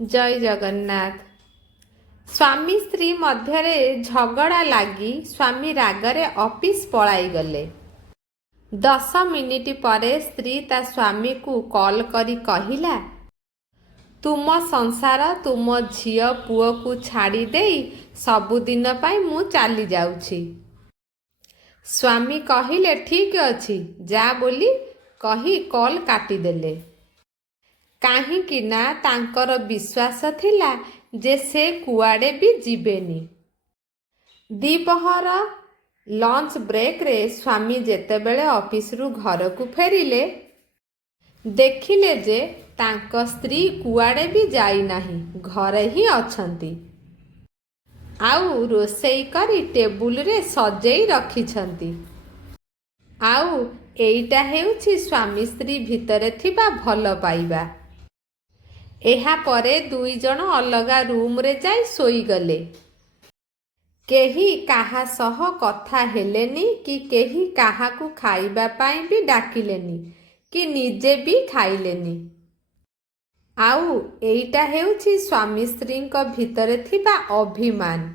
जय जगन्नाथ। स्वामी स्त्री मध्यरे झगड़ा लगी स्वामी रागरे ऑफिस पलाई गले। 10 मिनिट परे स्त्री ता स्वामी को कॉल करी कहिला, तुम संसार तुम झियो पुओ को छाड़ी देई सबुदिन पाई मु चाली जाउछि। स्वामी कहिले ठीक अछि जा बोली कही कॉल काटी देले। काहींकि ना तांकर विश्वास थिला जे से कुआडे भी जीवेनी। दीपहर लंच ब्रेक रे स्वामी जेतेबेले ऑफिस रु घर को फेरिले देखिले जे तांक स्त्री कुआडे भी जाई नाही, घरे ही अछंती। आउ रोसेई करी टेबुल रे सजेई रखिछंती। आउ एइटा हेउछि स्वामी स्त्री भितरे थिबा भल पाइबा। एहा परे दुई जण अलगा रूम रे जाई सोई गले। केही काहा सह कथा हेलेनी कि केही काहा को खाइबा पाई भी डाकिलेनी कि निजे भी खाइलेनी। आउ एइटा हेउछि स्वामी स्त्रींक भितरे थिबा अभिमान।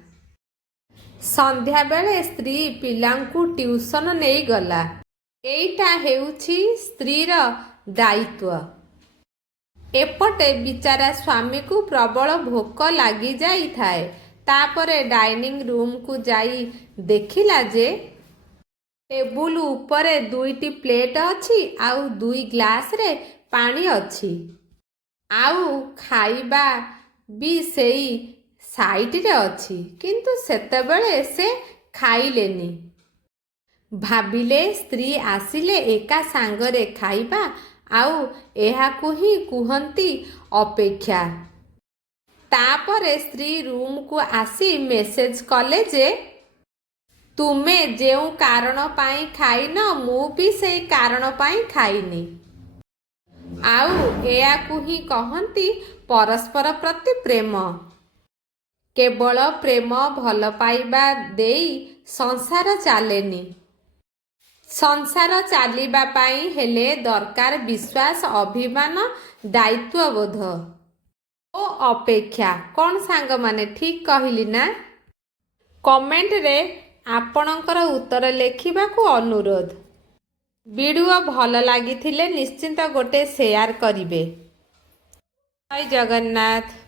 संध्या बेले स्त्री पिलांकु ट्यूशन नेई गला। एइटा हेउछि स्त्रीर दायित्व। एपटे बिचारा स्वामी को प्रबल भोक लगी जाई थाए। तापरे डाइनिंग रूम को जाई देखिला जे टेबुल उपरे दुईटी प्लेट अछि आउ दुई ग्लास रे पानी अछि। आउ खाइबा भी सेई साइड रे अछि, किंतु सेतेबेले से खाइलेनी। भाबिले स्त्री आसिले एका सांगरे खाइबा आउ एहाकु ही कुहंती अपेक्षा। तापरे स्त्री रूम को आसी मेसेज कले जे तुमे जेउ कारण पाई खाइन मु भी सेई कारण पाई खाइनी। आउ एहाकु ही कहंती परस्पर प्रति प्रेम। केवल प्रेम भल पाइबा देई संसार चालेनी। संसार चालिबा पाई हेले दरकार विश्वास, अभिमान, दायित्वबोध ओ अपेक्षा। कौन सांग माने ठीक कहली ना? कमेंट रे आपणकर उत्तर लेखिबा को अनुरोध। वीडियो भल लागिथिले निश्चिंत गोटे शेयर करिवे। जय जगन्नाथ।